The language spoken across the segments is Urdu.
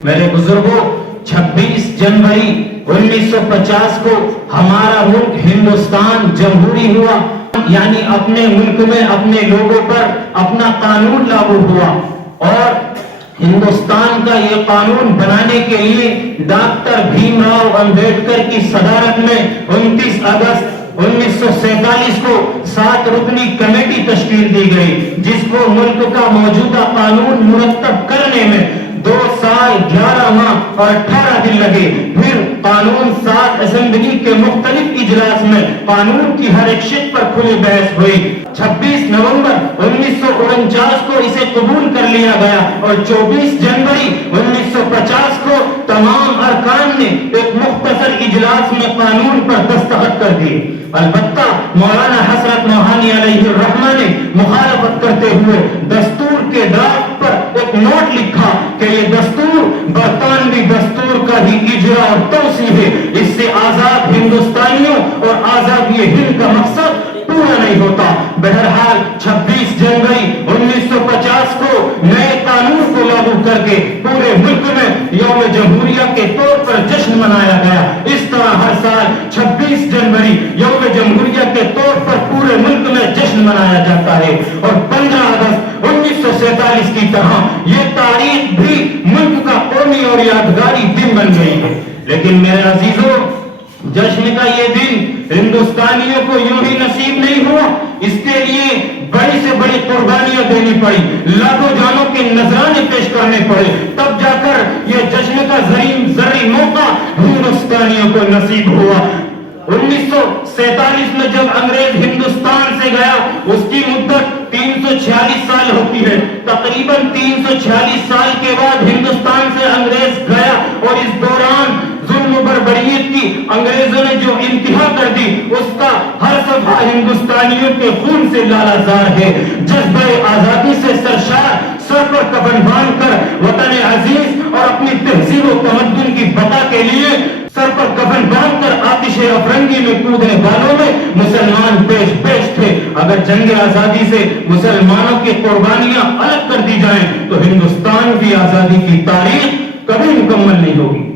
میرے بزرگوں، 26 جنوری 1950 کو ہمارا ملک ہندوستان جمہوری ہوا، یعنی اپنے ملک میں اپنے لوگوں پر اپنا قانون لاگو ہوا، اور ہندوستان کا یہ قانون بنانے کے لیے ڈاکٹر بھیم راؤ امبیڈکر کی صدارت میں 29 اگست 1947 کو 7 رکنی کمیٹی تشکیل دی گئی، جس کو ملک کا موجودہ قانون مرتب کرنے میں 2 سال 11 ماہ اور 18 دن لگے۔ پھر قانون 7 اسمبلی کے مختلف اجلاس میں قانون کی ہر ایک شق پر کھلی بحث ہوئی۔ 26 نومبر 1949 کو اسے قبول کر لیا گیا اور 24 جنوری 1950 کو تمام ارکان نے ایک مختصر اجلاس میں قانون پر دستخط کر دی۔ البتہ مولانا حسرت موہانی علیہ الرحمہ نے مخالفت کرتے ہوئے دستور کے ڈرافٹ پر ایک نوٹ لکھا کہ یہ دستور برطانوی دستور کا ہی اجرا اور توسیع ہے، اس سے آزاد ہندوستانیوں اور آزادی ہند کا مقصد پورا نہیں ہوتا۔ بہرحال 26 جنوری 1950 کو نئے قانون کو لاگو کر کے پورے ملک میں یوم جمہوریہ کے طور پر جشن منایا گیا۔ اس طرح ہر سال 26 جنوری یوم جمہوریہ کے طور پر پورے ملک میں جشن منایا جاتا ہے، اور 15 اگست 1947 کی طرح یہ تاریخ بھی ملک کا قومی اور یادگاری دن بن گئی ہے۔ لیکن میرے عزیزوں، جشن کا یہ دن ہندوستانیوں کو یوں ہی نصیب نہیں ہوا، اس کے لیے بڑی سے بڑی قربانیاں دینی پڑی، لاکھوں جانوں کے نذرانے پیش کرنے پڑے، تب جا کر یہ جشن کا زرعی موقع ہندوستانیوں کو نصیب ہوا۔ 1947 میں جب انگریز ہندوستان سے گیا، اس کی مدت 346 سال ہوتی ہے۔ تقریباً 346 سال کے بعد ہندوستان سے انگریز گیا، اور اس دوران ظلم و بربریت کی انگریزوں نے جو انتہا کر دی، اس کا ہر صفحہ ہندوستانیوں کے خون سے لالازار ہے۔ جذبہ آزادی سے سرشار، سر پر کفن باندھ کر وطن عزیز اور اپنی تہذیب و تمدن کی بقا کے لیے سر پر کفن باندھ کر آتش افرنگی میں کودنے والوں میں مسلمان پیش تھے۔ اگر جنگ آزادی سے مسلمانوں کی قربانیاں الگ کر دی جائیں تو ہندوستان کی آزادی کی تاریخ کبھی مکمل نہیں ہوگی۔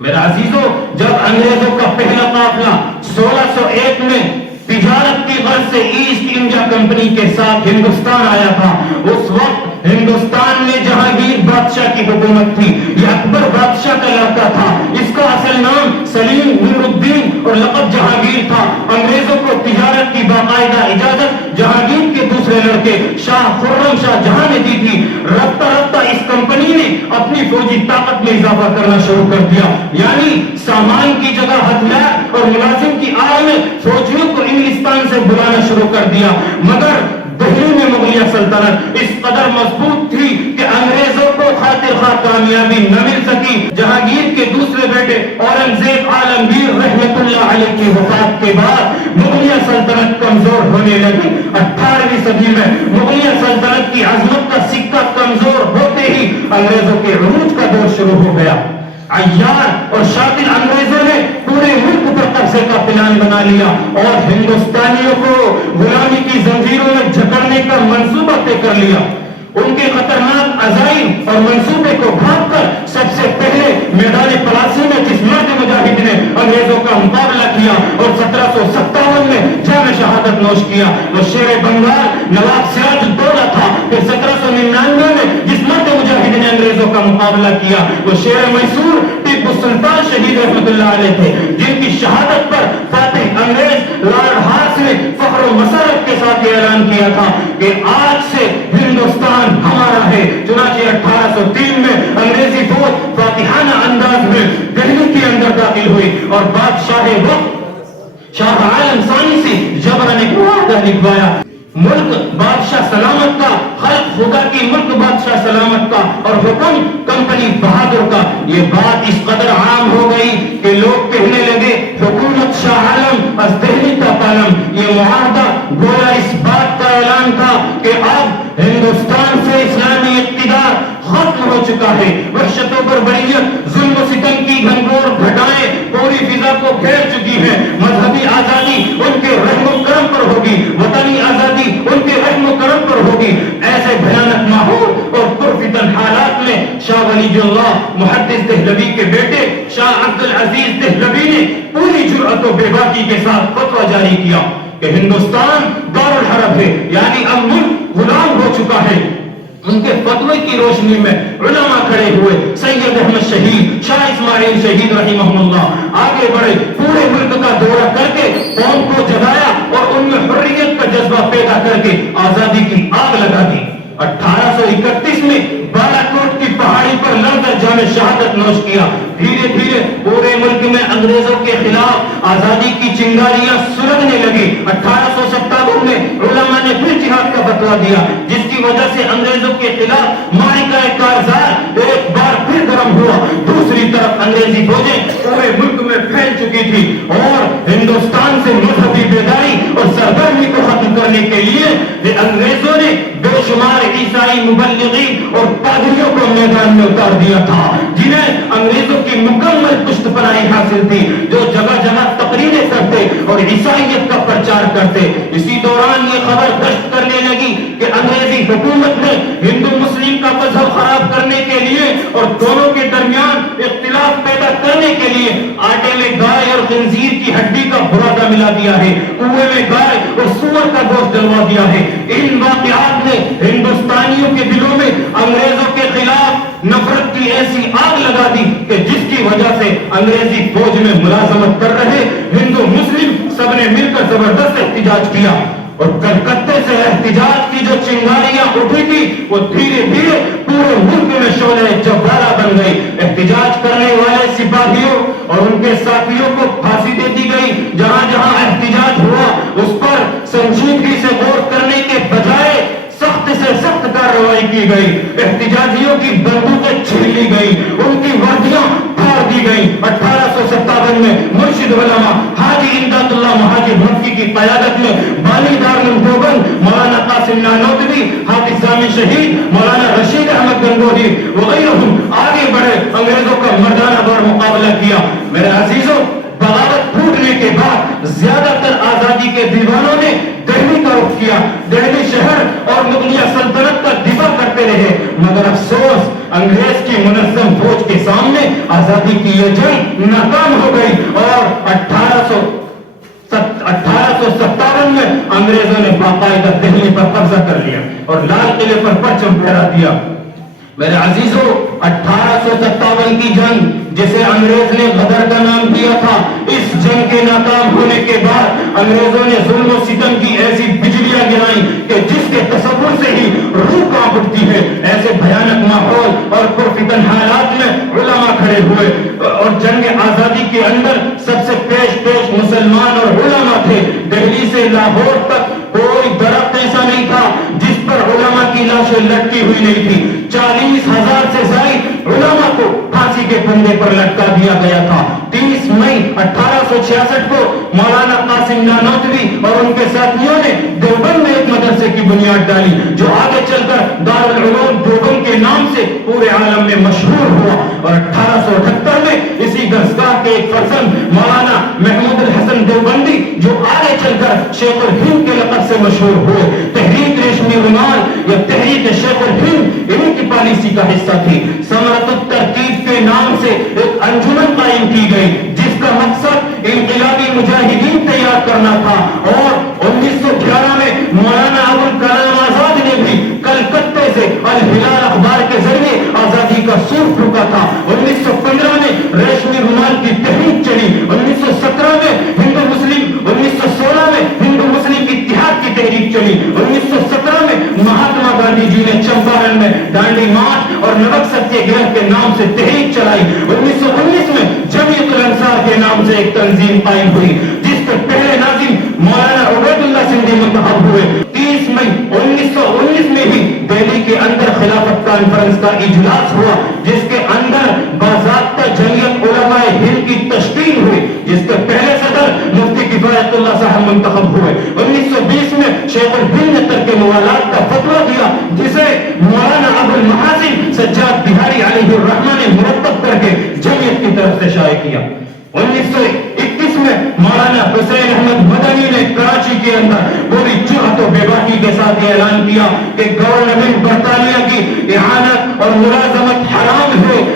میرے عزیزوں، جب انگریزوں کا پہلا قافلہ 1601 میں تجارت کی غرض سے ایسٹ انڈیا کمپنی کے ساتھ ہندوستان آیا تھا، اس وقت ہندوستان میں جہانگیر بادشاہ کی حکومت تھی۔ یہ اکبر بادشاہ کا لڑکا تھا، اس کا اصل نام سلیم نور الدین اور لقب جہانگیر تھا۔ انگریزوں کو تجارت کی باقاعدہ اجازت جہانگیر کے دوسرے لڑکے شاہ خرم شاہ جہاں نے دی تھی۔ رفتہ رفتہ اس کمپنی نے اپنی فوجی طاقت میں اضافہ کرنا شروع کر دیا، یعنی سامان کی جگہ ہتھیار اور ملازم کی آڑ میں فوجیوں کو انگلستان سے بلانا شروع کر دیا۔ مگر دہلی میں مغلیہ سلطنت اس قدر مضبوط تھی کہ انگریزوں کو خاطر خواہ کامیابی نہ مل سکی۔ جہانگیر کے دوسرے بیٹے اورنگزیب عالمگیر رحمت اللہ علیہ کی وفات کے بعد مغلیہ سلطنت کمزور ہونے لگی۔ 18ویں صدی میں مغلیہ سلطنت کی عظمت کا سکہ کمزور ہوتے ہی انگریزوں کے عروج کا دور شروع ہو گیا۔ عیار اور شاطر انگریزوں نے پورے ملک پر قبضے کا پلان بنا لیا اور ہندوستانیوں کو غلامی کی زنجیروں میں جکڑنے کا منصوبہ طے کر لیا۔ ان کے خطرناک عزائم اور منصوبے کو بھاگ کر سب سے پہلے میدان پلاسی میں جس مرد مجاہد نے انگریزوں کا مقابلہ کیا اور 1757 میں جام شہادت نوش کیا، وہ شیر بنگال نواب سراج الدولہ تھا۔ پھر 1799 میں جس مرد مجاہد نے انگریزوں کا مقابلہ کیا، وہ شیر میسور ٹیپو سلطان شہید رحمت اللہ علیہ تھے، جن کی شہادت پر فاتح انگریز لارڈ ہارس نے فخر و مسرت کے ساتھ یہ اعلان کیا تھا کہ آج سے ہندوستان ہمارا ہے۔ چنانچہ 1803 میں انگریزی فوج فاتحانہ انداز میں دہلی کے اندر داخل ہوئی اور بادشاہ وقت شاہ عالم ثانی سے جبراً ایک معاہدہ لکھوایا۔ ملک بادشاہ سلامت کا، خلق خدا کی ملک بادشاہ سلامت کا، اور حکم کمپنی بہادر کا۔ یہ بات اس قدر عام ہو گئی کہ لوگ کہنے لگے حکومت شاہ عالم از دہلی تا پالم۔ یہ معاہدہ گویا اس بات کا اعلان تھا کہ اب ہندوستان سے اسلامی اقتدار ختم ہو چکا ہے۔ وحشت و بربریت، ظلم و ستم کی گھنگور گھٹائیں پوری فضا کو گھیر چکی ہیں۔ مذہبی آزادی ان کے رحم و کرم پر ہوگی، وطنی آزادی ان کے رحم و کرم پر ہوگی۔ ایسے بھیانک ماحول اور پرفتن حالات میں شاہ ولی رضی اللہ محدث دہلوی کے بیٹے شاہ عبد العزیز دہلوی نے پوری جرأت و بے باکی کے ساتھ فتویٰ جاری کیا کہ ہندوستان دار الحرب ہے، یعنی اب ملک غلام ہو چکا ہے۔ ان کے فتوے کی روشنی میں علماء کھڑے ہوئے، سید احمد شہید، شاہ اسماعیل شہید رحمہ اللہ آگے بڑھے، پورے ملک کا دورہ کر کے قوم کو جگایا اور ان میں حریت کا جذبہ پیدا کر کے آزادی کی آگ لگا دی۔ 1831 میں بالاکوٹ کی پہاڑی پر لڑ کر جام شہادت نوش کیا۔ دھیرے دھیرے پورے ملک میں انگریزوں کے خلاف آزادی کی چنگاریاں سلگنے لگی۔ 1857 میں علماء نے پھر جہاد کا فتویٰ دیا، جس کی وجہ سے انگریزوں کے خلاف معرکہ کارزار ایک بار پھر گرم ہوا۔ دوسری طرف انگریزی فوجیں پورے ملک میں پھیل چکی تھی اور ہندوستان سے مذہبی بیداری اور سرگرمی کو ختم کرنے کے لیے انگریزوں نے بے شمار عیسائی مبلغین اور پادریوں کو میدان میں اتار دیا تھا، جنہیں انگریزوں کی مکمل پشت پناہی حاصل تھی، جو جگہ جگہ تقریریں کرتے اور عیسائیت کا پرچار کرتے۔ اسی دوران یہ خبر گشت کرنے لگی کہ انگریزی حکومت نے ہندو مسلم کا مذہب خراب کرنے کے لیے اور دونوں کے درمیان اختلاف پیدا کرنے کے لیے آٹے میں گائے اور خنزیر کی ہڈی کا برادہ ملا دیا ہے، کنویں میں گائے اور سور کا گوشت ڈلوا دیا ہے۔ ان واقعات نے ہندوستانیوں کے دلوں میں انگریزوں کے خلاف نفرت کی ایسی آگ لگا دی کہ جس کی وجہ سے انگریزی فوج میں ملازمت کر رہے ہندو مسلم سب نے مل کر زبردست احتجاج کیا، اور کلکتے سے احتجاج کی جو چنگاریاں اٹھی تھی وہ دھیرے دھیرے پورے ملک میں شعلہ جوالا بن گئی۔ احتجاج کرنے والے سپاہیوں اور ان کے ساتھیوں کو پھانسی دے دی گئی۔ جہاں جہاں احتجاج ہوا اس پر سنجیدگی سے غور کرنے کے بجائے سخت سے سخت کارروائی کی گئی۔ احتجاجیوں کی بندوقیں چھین لی گئی، ان کی وردیاں پھاڑ دی گئی۔ 1857 میں مرشد علماء حاجی امداد اللہ مہاجر مکی کی قیادت میں بانی دارالعلوم دیوبند مولانا قاسم نانوتوی، حافظ سامی شہید، مولانا رشید احمد گنگوہی وغیرہ آگے بڑھے، انگریزوں کا مردانہ وار مقابلہ کیا۔ میرے عزیزوں، بغاوت پھوٹنے کے بعد زیادہ تر آزادی کے دیوانوں نے دہلی کا رخ کیا، دہلی شہر اور مغلیہ سلطنت کا دفاع کرتے رہے، مگر افسوس انگریز کی منظم فوج کے سامنے آزادی کی یہ جنگ ناکام ہو گئی اور 1857 میں انگریزوں نے باقاعدہ دہلی پر قبضہ کر لیا اور لال قلعے پر پرچم پھہرا دیا۔ میرے عزیزوں، 1857 کی جنگ جسے انگریز نے غدر کا نام دیا تھا، اس جنگ کے ناکام ہونے کے بعد انگریزوں نے ظلم و ستم کی ایسی بجلیاں گرائیں کہ جس کے تصور سے ہی روح کانپ اٹھتی ہے۔ ایسے بھیانک ماحول اور پرفتن حالات میں علماء کھڑے ہوئے اور جنگ آزادی کے اندر سب سے پیش مسلمان اور علماء تھے۔ دہلی سے لاہور تک کوئی درخت ایسا نہیں تھا جس پر علماء کی لاشیں لٹکی ہوئی نہیں تھی۔ 40,000 سے زائد علماء کو پھانسی کے پھندے پر لٹکا دیا گیا تھا۔ 30 مئی 1866 کو مولانا قاسم نانوتوی اور ان کے ساتھیوں نے دیوبند میں ایک مدرسے کی بنیاد ڈالی، جو آگے چل کر دارالعلوم دیوبند کے نام سے پورے عالم میں مشہور ہوا۔ اور 1878 میں اسی درسگاہ کے ایک فرزند مولانا محمود الحسن دیوبندی، جو آگے چل کر شیخ الہند کے لقب سے مشہور ہوئے، تحریک ریشمی رومال یا تحریک شیخ الہند انہی کی پالیسی کا حصہ تھی۔ ثمرۃ الترتیب کے نام سے ایک انجمن قائم کی گئی، جس کا مقصد انقلابی مجاہدین تیار کرنا تھا، اور 1911 میں مولانا ابوالکلام آزاد نے بھی کلکتے سے الہلال اخبار کے ذریعے آزادی کا سور پھونکا تھا۔ 1915 میں ریشمی رومال کی تحریک چلی، 1917 میں ہندو مسلم، 1916 میں ہندو مسلم اتحاد کی تحریک چلی، 1917 میں مہاتما گاندھی جی نے چمپارن میں ڈانڈی مارچ اور نمک ستیہ گرہ کے نام سے تحریک چلائی۔ 1919 میں جمعیت الانصار کے نام سے ایک تنظیم قائم ہوئی، جس کے پہلے ناظم مولانا عبید اللہ سندھی منتخب ہوئے۔ 30 مئی 1919 میں ہی دہلی کے اندر خلافت کانفرنس کا اجلاس ہوا، جس کے اندر باضابطہ جمعیت علماء ہند کی تشکیل ہوئی، جس کے پہلے صدر مفتی کفایت اللہ صاحب منتخب ہوئے۔ 1920 میں شیخ الہند نے ترک موالات کا فتویٰ دیا، جسے مولانا ابو المحاسن سجاد بہاری علیہ الرحمہ نے مرتب کر کے جمعیت کی طرف سے شائع کیا۔ 1921 میں مولانا حسین احمد مدنی نے کراچی کے اندر پوری جرأت و بے باکی کے ساتھ یہ اعلان کیا کہ گورنمنٹ برطانیہ کی اعانت اور ملازمت حرام ہے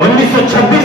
1926